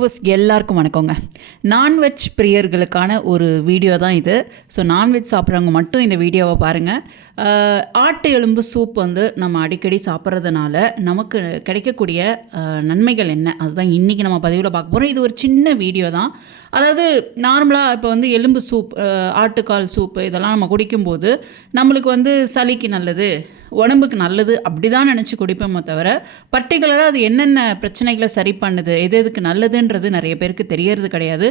Viewers எல்லாருக்கும் வணக்கங்க. Non veg பிரியர்களுக்கான ஒரு வீடியோ தான் இது. ஸோ நான்வெஜ் சாப்பிட்றவங்க மட்டும் இந்த வீடியோவை பாருங்கள் ஆட்டு எலும்பு சூப் வந்து நம்ம அடிக்கடி சாப்பிட்றதுனால நமக்கு கிடைக்கக்கூடிய நன்மைகள் என்ன? அதுதான் இன்றைக்கி நம்ம பதிவில் பார்க்க போகிறோம் இது ஒரு சின்ன வீடியோ தான். அதாவது நார்மலாக இப்போ வந்து எலும்பு சூப் ஆட்டுக்கால் சூப்பு இதெல்லாம் நம்ம குடிக்கும்போது நம்மளுக்கு வந்து சளிக்கு நல்லது. உடம்புக்கு நல்லது அப்படி தான் நினச்சி குடிப்போமே தவிர பர்டிகுலராக அது என்னென்ன பிரச்சனைகளை சரி பண்ணுது எது எதுக்கு நல்லதுன்றது நிறைய பேருக்கு தெரியறது கிடையாது.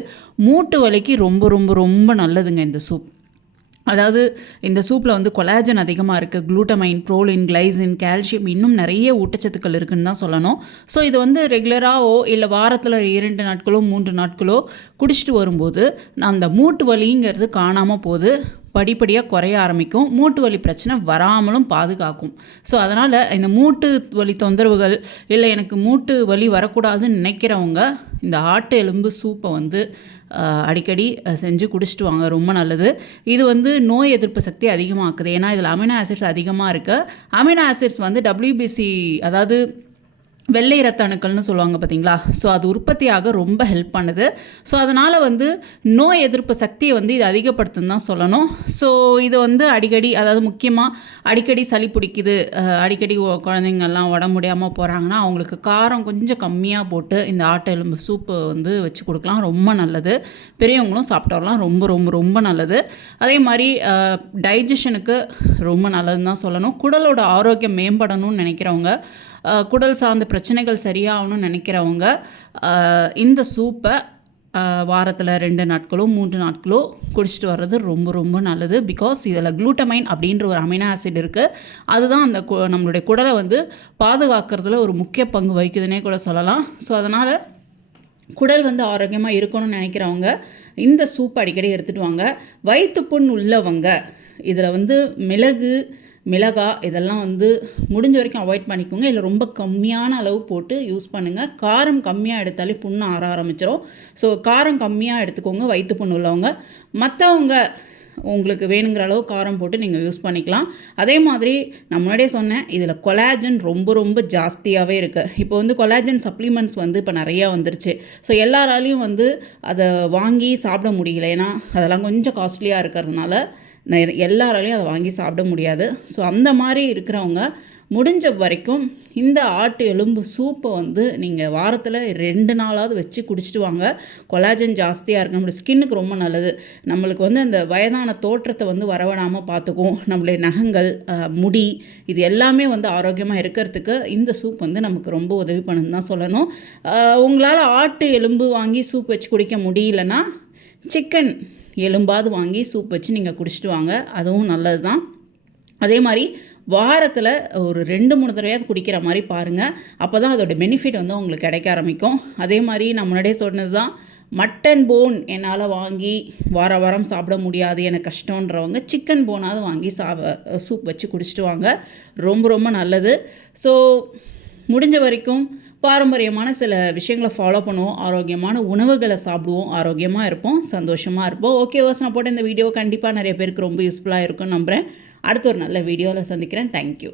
மூட்டு வலிக்கு ரொம்ப ரொம்ப ரொம்ப நல்லதுங்க இந்த சூப் அதாவது இந்த சூப்பில் வந்து கொலாஜன் அதிகமாக இருக்குது குளூட்டமைன் ப்ரோலின் கிளைசின் கால்சியம் இன்னும் நிறைய ஊட்டச்சத்துக்கள் இருக்குதுன்னு தான் சொல்லணும். ஸோ இது வந்து ரெகுலராகவோ இல்லை வாரத்தில் இரண்டு நாட்களோ மூன்று நாட்களோ குடிச்சிட்டு வரும்போது அந்த மூட்டு வலிங்கிறது காணாமல் போகுது. படிப்படியாக குறைய ஆரம்பிக்கும். மூட்டு வலி பிரச்சனை வராமலும் பாதுகாக்கும். ஸோ அதனால் இந்த மூட்டு வலி தொந்தரவுகள் இல்லை எனக்கு மூட்டு வலி வரக்கூடாதுன்னு நினைக்கிறவங்க இந்த ஆட்டு எலும்பு சூப்பை வந்து அடிக்கடி செஞ்சு குடிச்சிட்டு வாங்க. ரொம்ப நல்லது. இது வந்து நோய் எதிர்ப்பு சக்தி அதிகமாக்குது. ஏன்னா இதில் அமினோ ஆசிட்ஸ் அதிகமாக இருக்குது அமினோ ஆசிட்ஸ் வந்து டபிள்யூபிசி அதாவது வெள்ளை இரத்த அணுக்கள்னு சொல்லுவாங்க பார்த்தீங்களா ஸோ அது உற்பத்தியாக ரொம்ப ஹெல்ப் பண்ணுது. ஸோ அதனால் வந்து நோய் எதிர்ப்பு சக்தியை வந்து இது அதிகப்படுத்துன்னு தான் சொல்லணும். ஸோ இது வந்து அடிக்கடி அதாவது முக்கியமாக அடிக்கடி சளி பிடிக்குது அடிக்கடி குழந்தைங்கள்லாம் உடம்பு முடியாமல் போகிறாங்கன்னா அவங்களுக்கு காரம் கொஞ்சம் கம்மியாக போட்டு இந்த ஆட்டு எலும்பு சூப்பு வந்து வச்சு கொடுக்கலாம். ரொம்ப நல்லது. பெரியவங்களும் சாப்பிட்டு வரலாம் ரொம்ப ரொம்ப ரொம்ப நல்லது. அதே மாதிரி டைஜஷனுக்கு ரொம்ப நல்லதுன்னு தான் சொல்லணும். குடலோட ஆரோக்கியம் மேம்படணும்னு நினைக்கிறவங்க குடல் சார்ந்த பிரச்சனைகள் சரியாகணும்னு நினைக்கிறவங்க இந்த சூப்பை வாரத்தில் ரெண்டு நாட்களோ மூன்று நாட்களோ குடிச்சிட்டு வர்றது ரொம்ப ரொம்ப நல்லது. பிகாஸ் இதில் குளூட்டமைன் அப்படின்ற ஒரு அமினோ ஆசிட் இருக்குது அதுதான் அந்த கு- நம்மளுடைய குடலை வந்து பாதுகாக்கிறதுல ஒரு முக்கிய பங்கு வகிக்குதுன்னே கூட சொல்லலாம். ஸோ அதனால் குடல் வந்து ஆரோக்கியமாக இருக்கணும்னு நினைக்கிறவங்க இந்த சூப் அடிக்கடி எடுத்துகிட்டு வாங்க. வயிற்றுப்புண் உள்ளவங்க இதில் வந்து மிளகு மிளகாய் இதெல்லாம் வந்து முடிஞ்ச வரைக்கும் அவாய்ட் பண்ணிக்கோங்க. இல்லை ரொம்ப கம்மியான அளவு போட்டு யூஸ் பண்ணுங்கள் காரம் கம்மியாக எடுத்தாலே புண்ணு ஆற ஆரம்பிச்சிடும் ஸோ காரம் கம்மியாக எடுத்துக்கோங்க வயிற்று புண்ணு உள்ளவங்க. மற்றவங்க உங்களுக்கு வேணுங்கிற அளவு காரம் போட்டு நீங்கள் யூஸ் பண்ணிக்கலாம். அதே மாதிரி நான் முன்னாடியே சொன்னேன் இதில் கொலாஜன் ரொம்ப ரொம்ப ஜாஸ்தியாகவே இருக்குது இப்போ வந்து கொலாஜன் சப்ளிமெண்ட்ஸ் வந்து இப்போ நிறையா வந்துருச்சு. ஸோ எல்லாராலையும் வந்து அதை வாங்கி சாப்பிட முடியல. ஏன்னா அதெல்லாம் கொஞ்சம் காஸ்ட்லியாக இருக்கிறதுனால எல்லாராலையும் அதை வாங்கி சாப்பிட முடியாது. ஸோ அந்த மாதிரி இருக்கிறவங்க முடிஞ்ச வரைக்கும் இந்த ஆட்டு எலும்பு சூப்பை வந்து நீங்கள் வாரத்தில் ரெண்டு நாளாவது வச்சு குடிச்சிட்டு வாங்க. கொலாஜன் ஜாஸ்தியாக இருக்கு நம்மளுடைய ஸ்கின்னுக்கு ரொம்ப நல்லது. நம்மளுக்கு வந்து அந்த வயதான தோற்றத்தை வந்து வரவணாமல் பார்த்துக்கும் நம்மளுடைய நகங்கள் முடி இது எல்லாமே வந்து ஆரோக்கியமாக இருக்கிறதுக்கு இந்த சூப் வந்து நமக்கு ரொம்ப உதவி பண்ணுன்னு தான் சொல்லணும். உங்களால் ஆட்டு எலும்பு வாங்கி சூப் வச்சு குடிக்க முடியலன்னா சிக்கன் எலும்பாவது வாங்கி சூப் வச்சு நீங்கள் குடிச்சிட்டு வாங்க. அதுவும் நல்லது தான் அதே மாதிரி வாரத்தில் ஒரு ரெண்டு மூணு தடவையாவது குடிக்கிற மாதிரி பாருங்கள் அப்போ தான் அதோட பெனிஃபிட் வந்து உங்களுக்கு கிடைக்க ஆரம்பிக்கும். அதே மாதிரி நான் முன்னாடியே சொன்னது தான் மட்டன் போன் என்னால் வாங்கி வார வாரம் சாப்பிட முடியாது. எனக்கு கஷ்டன்றவங்க சிக்கன் போனாவது வாங்கி சா சூப் வச்சு குடிச்சிட்டு வாங்க. ரொம்ப ரொம்ப நல்லது. ஸோ முடிஞ்ச வரைக்கும் பாரம்பரியமான சில விஷயங்களை ஃபாலோ பண்ணுவோம். ஆரோக்கியமான உணவுகளை சாப்பிடுவோம். ஆரோக்கியமாக இருப்போம். சந்தோஷமாக இருப்போம். ஓகே வாஸ் நான் போட்ட இந்த வீடியோ கண்டிப்பாக நிறைய பேருக்கு ரொம்ப யூஸ்ஃபுல்லாக இருக்கும்னு நம்புகிறேன் அடுத்த ஒரு நல்ல வீடியோவில் சந்திக்கிறேன். தேங்க்யூ